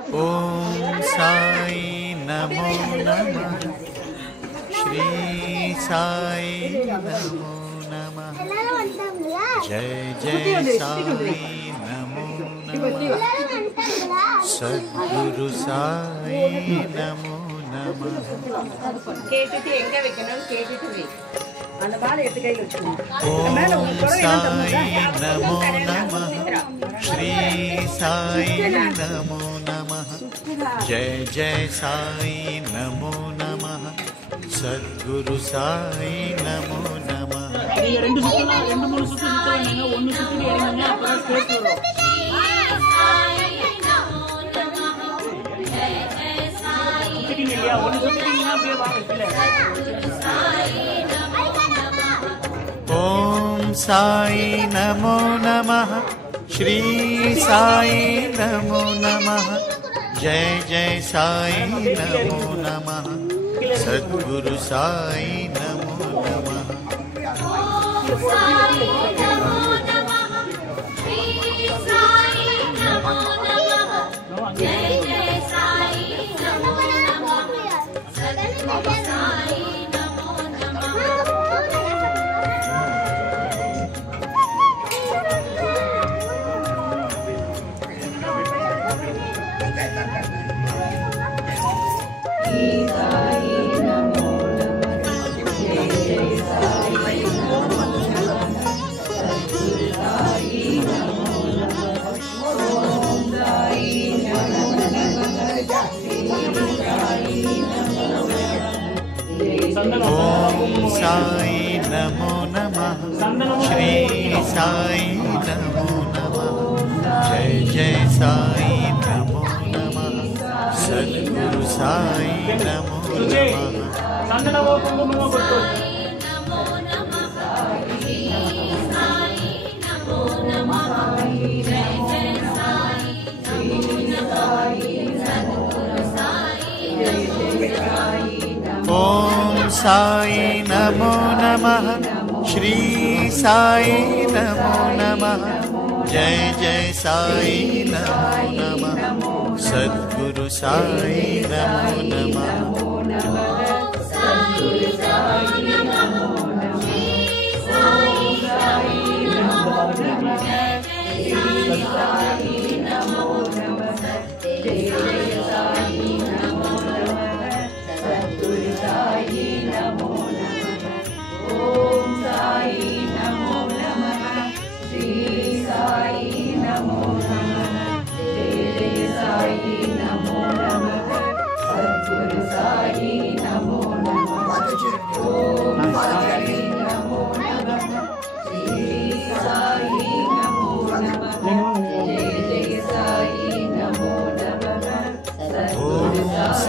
ओम साई नमो नमः। श्री साई नमो नमः। जय जय साई नमो नमः। सद्गुरु साई नमो नमः। ओम साई नमो नमः। श्री साई नमो नमः। जय जय साई नमो नमः। सद्गुरु साई नमो नमः। ओम साई नमो नमः। श्री साई नमो नमः। जय जय साई नमो नमः। सद्गुरु साई नमो नमः। ओम साई नमो नमः। श्री साई नमो नमः। जय जय साई नमो नमः। सद्गुरु साई नमो नमः। ओम साई नमो नमः। श्री साई नमो नमः। जय जय साई नमो नमः। सद्गुरु साई नमो नमः।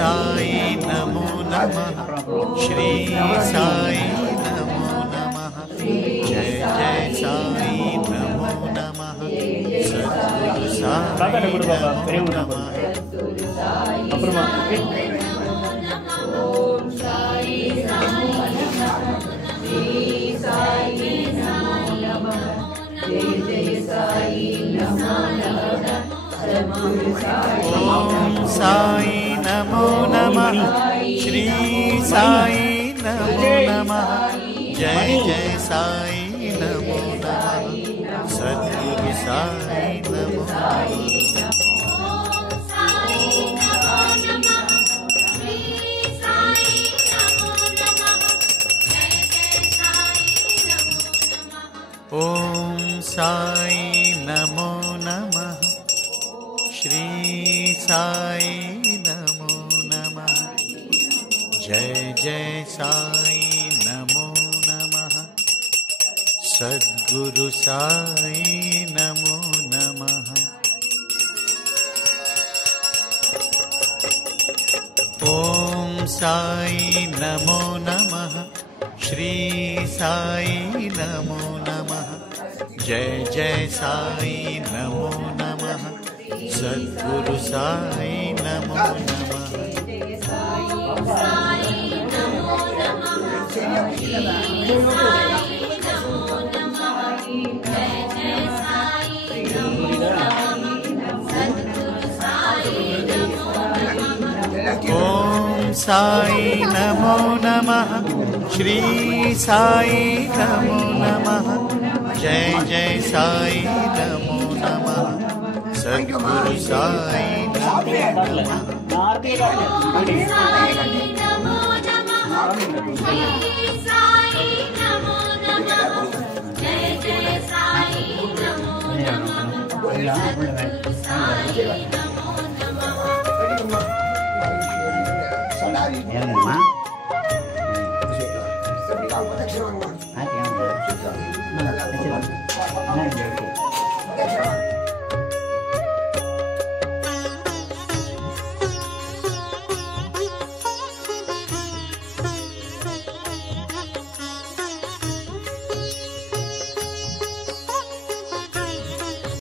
साई नमो नमः। श्री साई नमो नमः। जय जय साई नमो नमः। सद्गुरु साई नमो नमः। ओम साई नमो नमः। श्री साई नमो नमः। जय जय साई नमो नमः। सद्गुरु साई नमो नमः। ओम साई नमो नमः। श्री साई नमो नमः। जय जय साई नमो नमः। सद्गुरु साई नमो नमः। ओम साई नमो नमः। श्री साई नमो नमः। जय जय साई नमो नमः। सद्गुरु साई नमो नमः। साई नमो नमः श्री साई नमो नमः जय जय साई नमो नमः सद्गुरु साई नमो नमः Yang